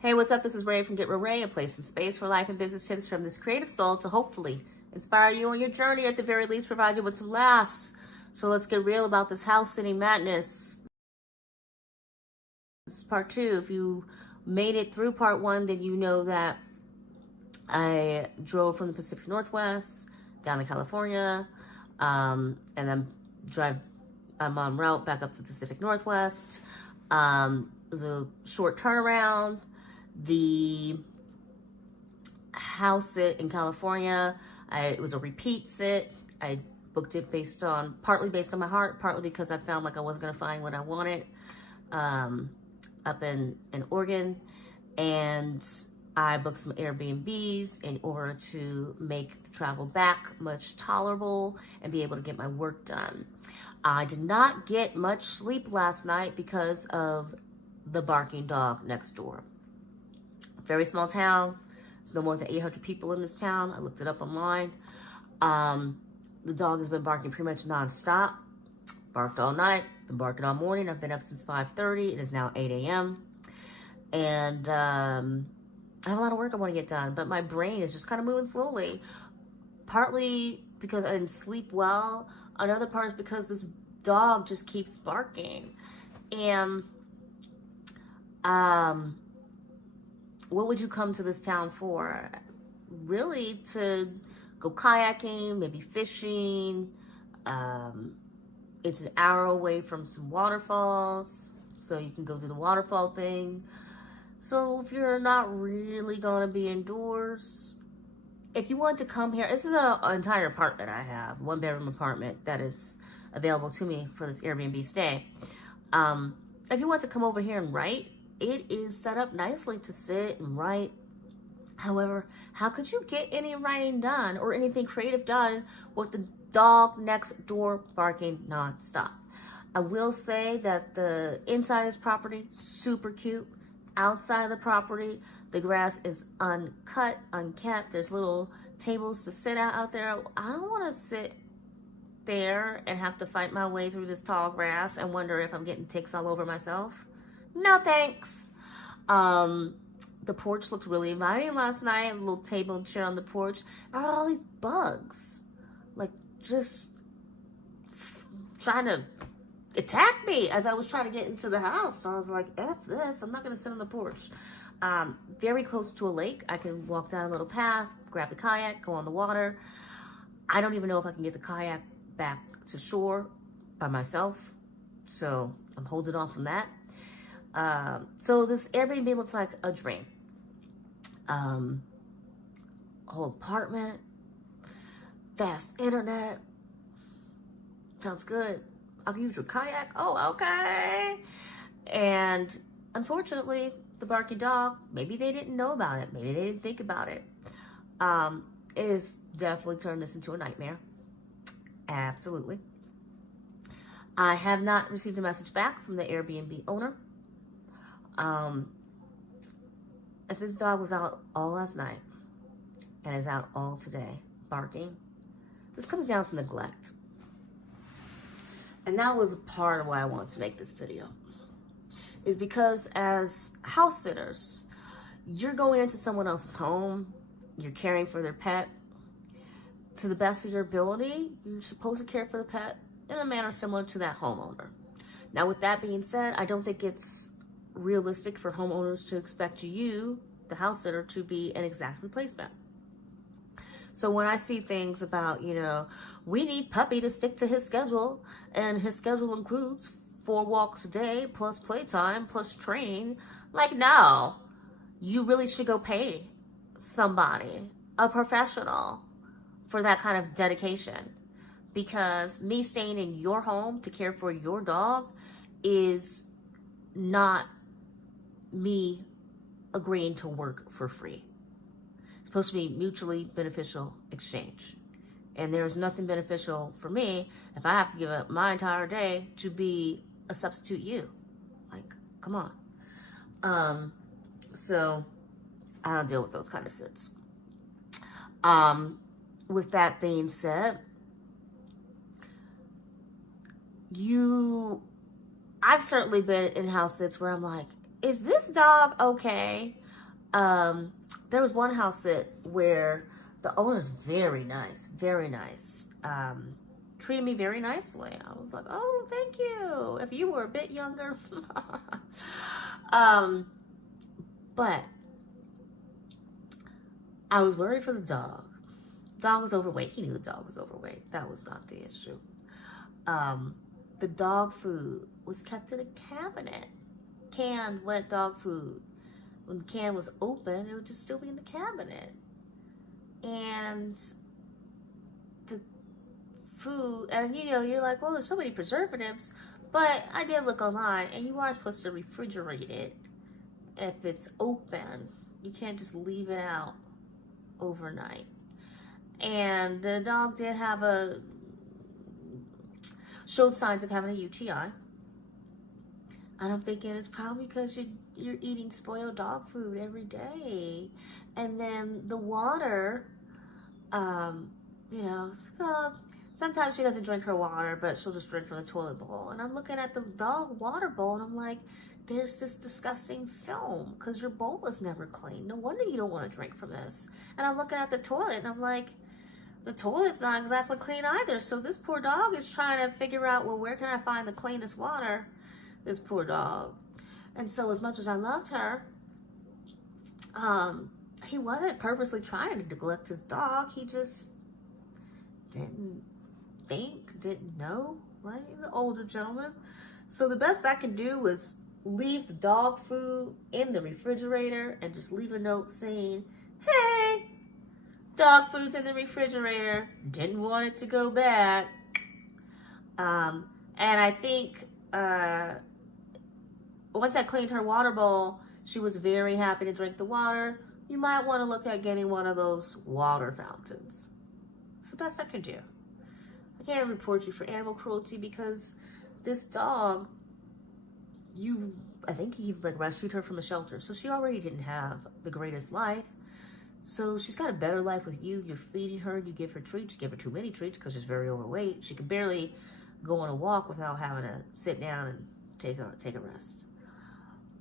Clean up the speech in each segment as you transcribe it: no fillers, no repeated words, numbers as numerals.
Hey, what's up? This is Ray from Get Real Ray, a place and space for life and business tips from this creative soul to hopefully inspire you on your journey, or at the very least provide you with some laughs. So let's get real about this house sitting madness. This is part 2. If you made it through part 1, then you know that I drove from the Pacific Northwest down to California, and then I'm en route back up to the Pacific Northwest. It was a short turnaround. The house sit in California, it was a repeat sit. I booked it partly based on my heart, partly because I found like I wasn't going to find what I wanted up in Oregon. And I booked some Airbnbs in order to make the travel back much tolerable and be able to get my work done. I did not get much sleep last night because of the barking dog next door. Very small town. There's no more than 800 people in this town. I looked it up online. The dog has been barking pretty much nonstop. Barked all night, been barking all morning. I've been up since 5:30. It is now 8 a.m. And I have a lot of work I want to get done, but my brain is just kind of moving slowly. Partly because I didn't sleep well. Another part is because this dog just keeps barking. And what would you come to this town for? Really, to go kayaking, maybe fishing. It's an hour away from some waterfalls, so you can go do the waterfall thing. So if you're not really going to be indoors, if you want to come here, this is an entire apartment I have, 1-bedroom apartment that is available to me for this Airbnb stay. If you want to come over here and write, it is set up nicely to sit and write. However, how could you get any writing done or anything creative done with the dog next door barking nonstop? I will say that the inside of this property, super cute. Outside of the property, the grass is uncut, unkept. There's little tables to sit out there. I don't want to sit there and have to fight my way through this tall grass and wonder if I'm getting ticks all over myself. No thanks. The porch looked really inviting last night. A little table and chair on the porch. There are all these bugs, like just trying to attack me as I was trying to get into the house. So I was like, F this, I'm not gonna sit on the porch. Very close to a lake. I can walk down a little path, grab the kayak, go on the water. I don't even know if I can get the kayak back to shore by myself. So I'm holding off on that. So this Airbnb looks like a dream. Whole apartment, fast internet, sounds good. I can use your kayak. Oh, okay. And unfortunately, the barking dog, maybe they didn't know about it. Maybe they didn't think about it. Is definitely turned this into a nightmare. Absolutely. I have not received a message back from the Airbnb owner. If this dog was out all last night and is out all today barking, this comes down to neglect. And that was part of why I wanted to make this video, is because as house sitters, you're going into someone else's home, you're caring for their pet. To the best of your ability, you're supposed to care for the pet in a manner similar to that homeowner. Now, with that being said, I don't think it's realistic for homeowners to expect you, the house sitter, to be an exact replacement. So when I see things about, we need Puppy to stick to his schedule, and his schedule includes 4 walks a day, plus playtime, plus training, like, no, you really should go pay somebody, a professional, for that kind of dedication. Because me staying in your home to care for your dog is not me agreeing to work for free. It's supposed to be mutually beneficial exchange. And there's nothing beneficial for me if I have to give up my entire day to be a substitute you. Like, come on. So I don't deal with those kind of sits. With that being said, I've certainly been in house sits where I'm like, is this dog okay? There was one house sit where the owner's very nice, very nice. Treated me very nicely. I was like, oh, thank you. If you were a bit younger. um, but I was worried for the dog. Dog was overweight. He knew the dog was overweight. That was not the issue. The dog food was kept in a cabinet. Canned wet dog food. When the can was open, it would just still be in the cabinet. And the food, and you know, you're like, well, there's so many preservatives. But I did look online, and you are supposed to refrigerate it if it's open. You can't just leave it out overnight. And the dog did have showed signs of having a UTI. And I'm thinking it's probably because you're eating spoiled dog food every day. And then the water, you know, sometimes she doesn't drink her water, but she'll just drink from the toilet bowl. And I'm looking at the dog water bowl, and I'm like, there's this disgusting film because your bowl is never clean. No wonder you don't want to drink from this. And I'm looking at the toilet, and I'm like, the toilet's not exactly clean either. So this poor dog is trying to figure out, well, where can I find the cleanest water? This poor dog. And so as much as I loved her, he wasn't purposely trying to neglect his dog. He just didn't think, didn't know, right? He's an older gentleman. So the best I can do was leave the dog food in the refrigerator and just leave a note saying, hey, dog food's in the refrigerator. Didn't want it to go bad. And I think once I cleaned her water bowl, she was very happy to drink the water. You might want to look at getting one of those water fountains. It's the best I can do. I can't report you for animal cruelty because this dog, I think he rescued her from a shelter. So she already didn't have the greatest life. So she's got a better life with you. You're feeding her, you give her treats, you give her too many treats because she's very overweight. She can barely go on a walk without having to sit down and take a rest.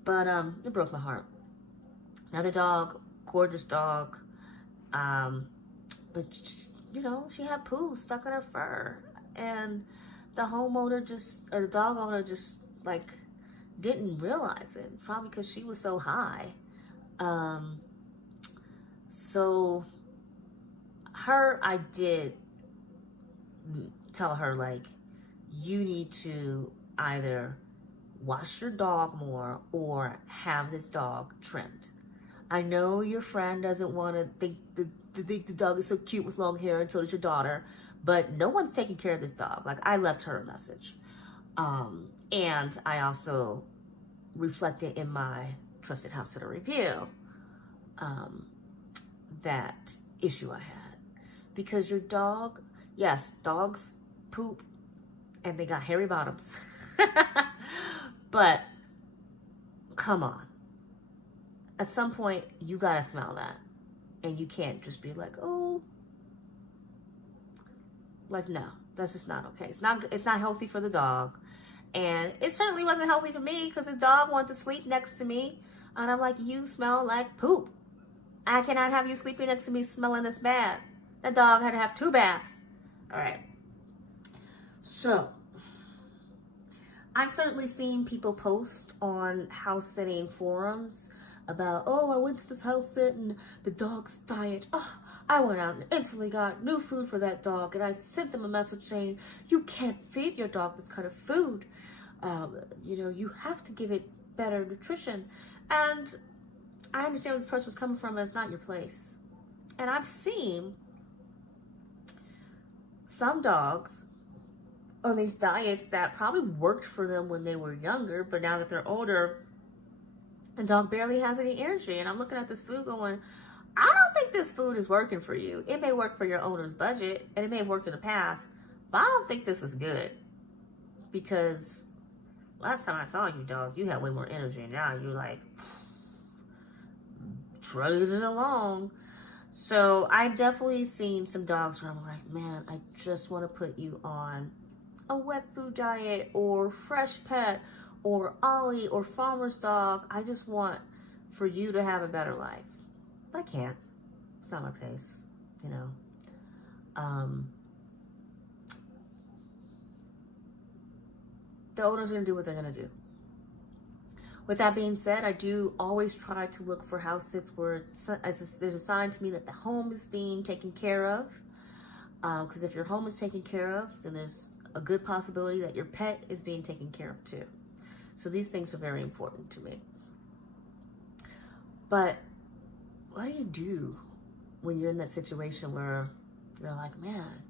But it broke my heart. Another dog, gorgeous dog, but you know, she had poo stuck in her fur, and the dog owner just like didn't realize it, probably because she was so high. So I did tell her, like, you need to either wash your dog more or have this dog trimmed. I know your friend doesn't want to think the dog is so cute with long hair, and so does your daughter, but no one's taking care of this dog. Like, I left her a message. And I also reflected in my Trusted House Sitter review that issue I had. Because your dog, yes, dogs poop and they got hairy bottoms. But come on. At some point, you gotta smell that. And you can't just be like, oh. Like, no, that's just not okay. It's not healthy for the dog. And it certainly wasn't healthy for me because the dog wanted to sleep next to me. And I'm like, you smell like poop. I cannot have you sleeping next to me smelling this bad. That dog had to have 2 baths. All right. So, I've certainly seen people post on house sitting forums about, oh, I went to this house sit and the dog's diet. Oh, I went out and instantly got new food for that dog. And I sent them a message saying, you can't feed your dog this kind of food. You know, you have to give it better nutrition. And I understand where this person was coming from, but it's not your place. And I've seen some dogs on these diets that probably worked for them when they were younger, but now that they're older, the dog barely has any energy. And I'm looking at this food going, I don't think this food is working for you. It may work for your owner's budget, and it may have worked in the past, but I don't think this is good. Because last time I saw you, dog, you had way more energy, and now you're like trudging along. So I've definitely seen some dogs where I'm like, man, I just want to put you on a wet food diet or fresh pet or Ollie or farmer's dog. I just want for you to have a better life. But I can't. It's not my place, you know. The owners are going to do what they're going to do. With that being said, I do always try to look for house sits where there's a sign to me that the home is being taken care of. Because if your home is taken care of, then there's a good possibility that your pet is being taken care of too. So these things are very important to me. But what do you do when you're in that situation where you're like, man,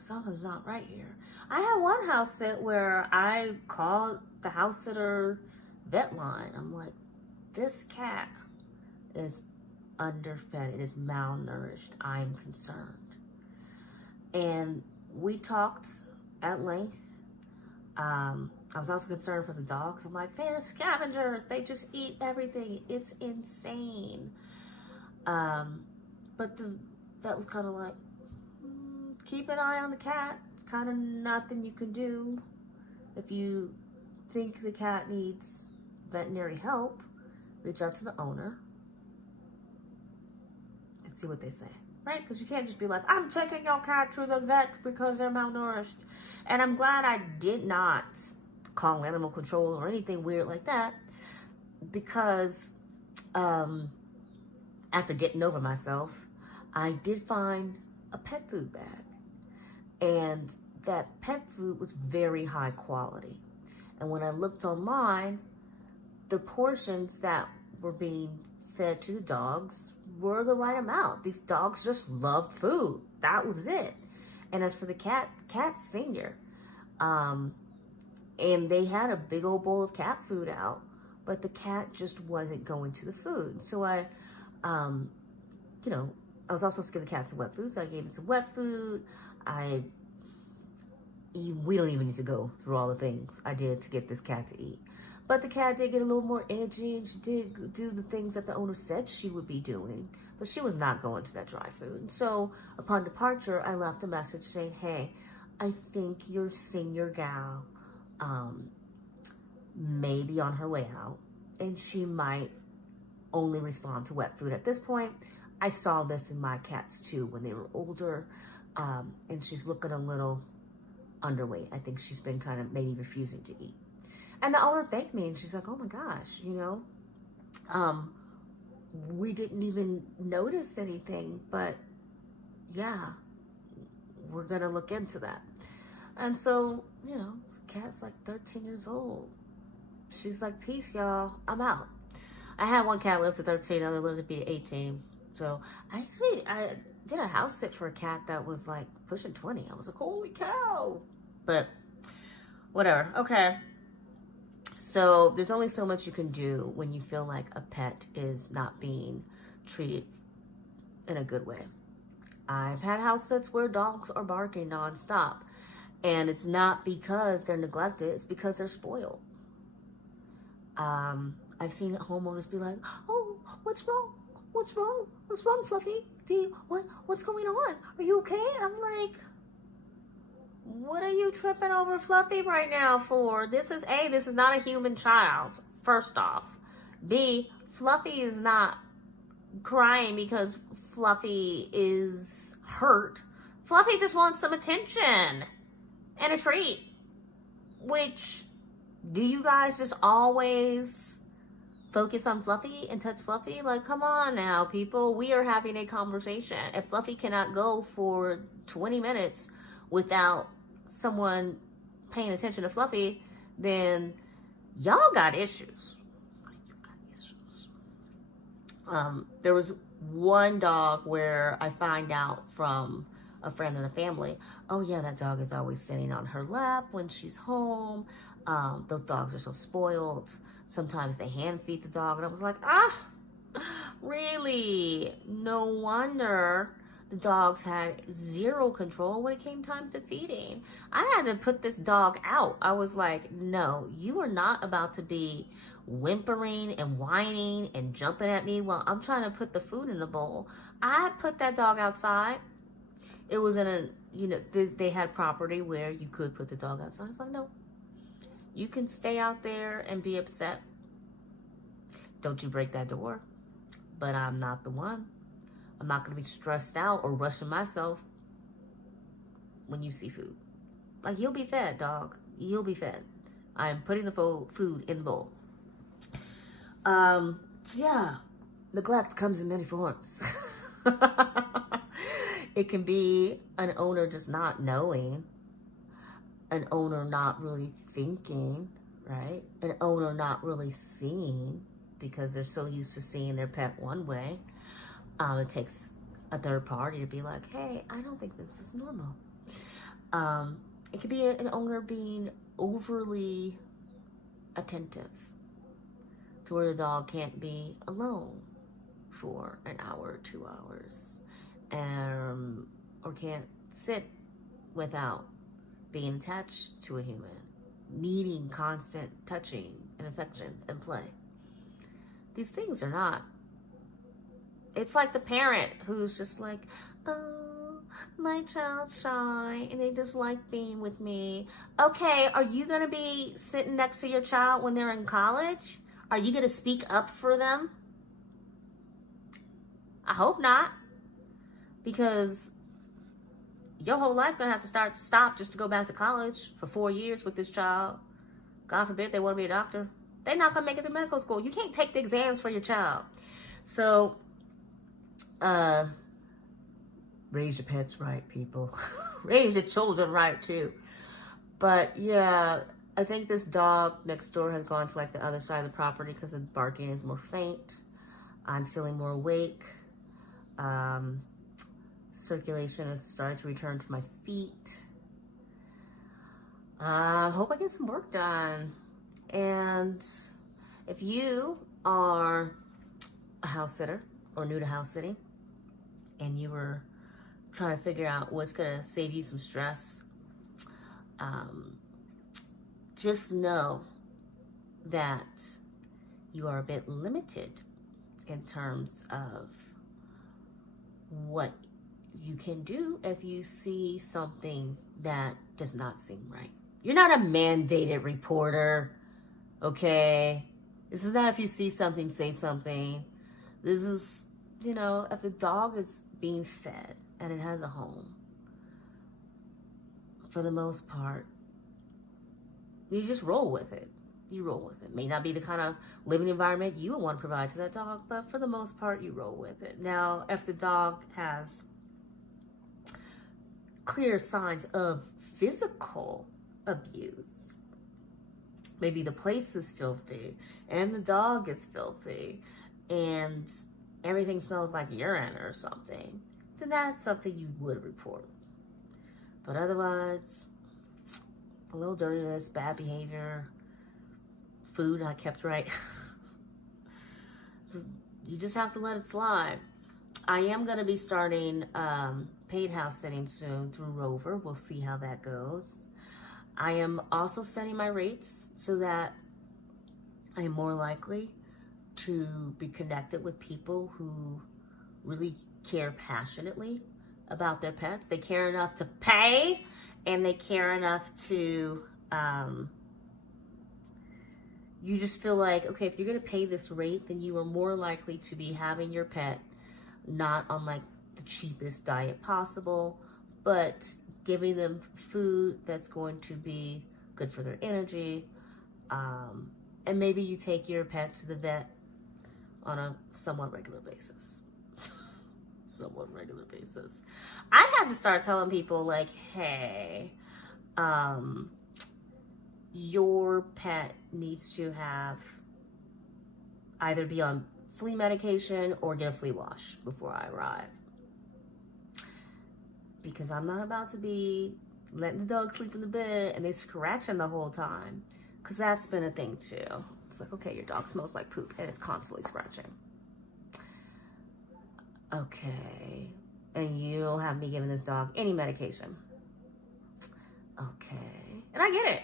something's not right here? I had one house sit where I called the house sitter vet line. I'm like, this cat is underfed. It is malnourished. I'm concerned. And we talked at length. I was also concerned for the dogs. I'm like, they're scavengers. They just eat everything. It's insane. But that was kind of like, keep an eye on the cat. Kind of nothing you can do. If you think the cat needs veterinary help, reach out to the owner and see what they say, right? Because you can't just be like, I'm taking your cat to the vet because they're malnourished. And I'm glad I did not call animal control or anything weird like that, because after getting over myself, I did find a pet food bag. And that pet food was very high quality. And when I looked online, the portions that were being fed to the dogs were the right amount. These dogs just loved food. That was it. And as for the cat senior. And they had a big old bowl of cat food out, but the cat just wasn't going to the food. So I was not supposed to give the cat some wet food, so I gave it some wet food. We don't even need to go through all the things I did to get this cat to eat. But the cat did get a little more energy, and she did do the things that the owner said she would be doing, but she was not going to that dry food. So upon departure, I left a message saying, hey, I think your senior gal may be on her way out, and she might only respond to wet food at this point. I saw this in my cats too when they were older, and she's looking a little underweight. I think she's been kind of maybe refusing to eat. And the owner thanked me, and she's like, oh my gosh, we didn't even notice anything, but yeah, we're going to look into that. And so, the cat's like 13 years old. She's like, peace, y'all. I'm out. I had one cat live to 13, other lived to be 18. So I did a house sit for a cat that was like pushing 20. I was like, holy cow. But whatever. Okay. So there's only so much you can do when you feel like a pet is not being treated in a good way. I've had house sits where dogs are barking nonstop. And it's not because they're neglected. It's because they're spoiled. I've seen homeowners be like, oh, what's wrong? What's wrong? What's wrong, Fluffy? What's going on? Are you okay? I'm like, what are you tripping over Fluffy right now for? This is not a human child, first off. B, Fluffy is not crying because Fluffy is hurt. Fluffy just wants some attention and a treat. Which, do you guys just always focus on Fluffy and touch Fluffy? Like, come on now, people. We are having a conversation. If Fluffy cannot go for 20 minutes without someone paying attention to Fluffy, then y'all got issues. There was one dog where I find out from a friend in the family, oh yeah, that dog is always sitting on her lap when she's home. Those dogs are so spoiled. Sometimes they hand feed the dog. And I was like, really? No wonder the dogs had zero control when it came time to feeding. I had to put this dog out. I was like, no, you are not about to be whimpering and whining and jumping at me while I'm trying to put the food in the bowl. I put that dog outside. It was in they had property where you could put the dog outside. I was like, no, you can stay out there and be upset don't you break that door. But I'm not the one. I'm not going to be stressed out or rushing myself when you see food. Like, you'll be fed, dog. You'll be fed. I am putting the food in the bowl. So yeah, neglect comes in many forms. It can be an owner just not knowing, an owner not really thinking, right? An owner not really seeing because they're so used to seeing their pet one way. It takes a third party to be like, hey, I don't think this is normal. It could be an owner being overly attentive to where the dog can't be alone for an hour or 2 hours, or can't sit without being attached to a human, needing constant touching and affection and play. These things are not. It's like the parent who's just like, oh, my child's shy and they just like being with me. Okay, are you going to be sitting next to your child when they're in college? Are you going to speak up for them? I hope not. Because your whole life going to have to stop just to go back to college for 4 years with this child. God forbid they want to be a doctor. They're not going to make it to medical school. You can't take the exams for your child. So, raise your pets right, people. Raise your children right, too. But, yeah, I think this dog next door has gone to, like, the other side of the property because the barking is more faint. I'm feeling more awake. Circulation is starting to return to my feet. I hope I get some work done. And if you are a house sitter or new to house sitting and you were trying to figure out what's going to save you some stress, just know that you are a bit limited in terms of what you can do if you see something that does not seem right. You're not a mandated reporter, okay? This is not if you see something, say something. This is, you know, if the dog is being fed and it has a home, for the most part, you just roll with it. You roll with it. May not be the kind of living environment you would want to provide to that dog, but for the most part, you roll with it. Now, if the dog has clear signs of physical abuse, maybe the place is filthy and the dog is filthy and everything smells like urine or something, then that's something you would report. But otherwise, a little dirtiness, bad behavior, food not kept right, you just have to let it slide. I am going to be starting paid house sitting soon through Rover. We'll see how that goes. I am also setting my rates so that I am more likely to be connected with people who really care passionately about their pets. They care enough to pay, and they care enough to, you just feel like, okay, if you're going to pay this rate, then you are more likely to be having your pet not on like the cheapest diet possible, but giving them food that's going to be good for their energy. And maybe you take your pet to the vet on a somewhat regular basis. Somewhat regular basis. I had to start telling people like, hey, your pet needs to have either be on flea medication or get a flea wash before I arrive. Because I'm not about to be letting the dog sleep in the bed and they scratching the whole time. Because that's been a thing too. It's like, okay, your dog smells like poop and it's constantly scratching. Okay. And you don't have me giving this dog any medication. Okay. And I get it.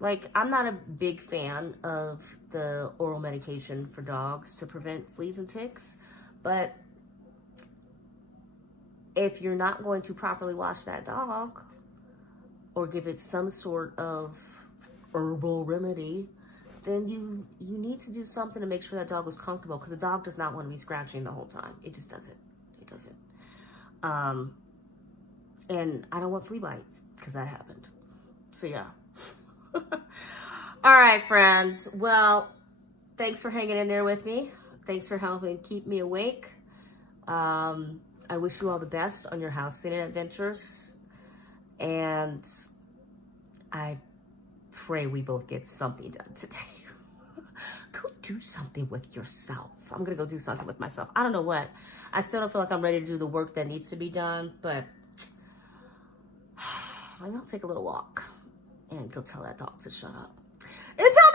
Like, I'm not a big fan of the oral medication for dogs to prevent fleas and ticks, but if you're not going to properly wash that dog or give it some sort of herbal remedy, then you need to do something to make sure that dog was comfortable, because the dog does not want to be scratching the whole time. It just doesn't. It doesn't. And I don't want flea bites, because that happened. So yeah. All right, friends. Well, thanks for hanging in there with me. Thanks for helping keep me awake. I wish you all the best on your house sitting adventures. And I pray we both get something done today. Go do something with yourself. I'm going to go do something with myself. I don't know what. I still don't feel like I'm ready to do the work that needs to be done, but maybe I'll take a little walk and go tell that dog to shut up. Until